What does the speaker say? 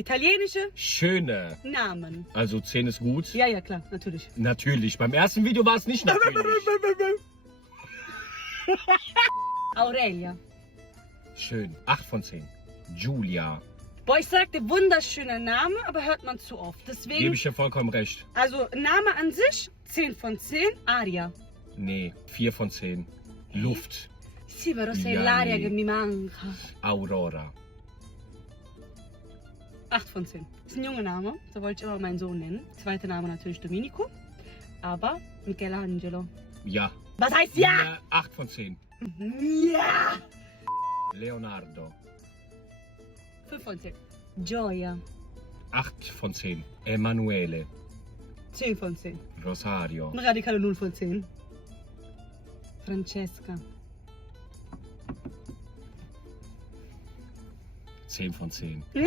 italienische Schöne. Namen. Also 10 ist gut. Ja, ja, klar, natürlich. Natürlich. Beim ersten Video war es nicht natürlich. Aurelia. Schön. 8 von 10. Julia. Boah, ich sagte, wunderschöner Name, aber hört man zu oft. Deswegen, Gebe ich dir vollkommen recht. also Name an sich, 10 von 10, Aria. Nee, 4 von 10. Luft. Sì, però sei Ja, l'aria nee. che mi manca. Aurora. 8 von 10. Ist ein junger Name, so wollte ich immer meinen Sohn nennen. Zweiter Name natürlich Domenico, aber Michelangelo. Ja. Was heißt ja? 8 von 10. Ja! Leonardo. 5 von 10. Gioia. 8 von 10. Emanuele. 10 von 10. Rosario. Ein radikale 0 von 10. Francesca. 10 von 10. Ja!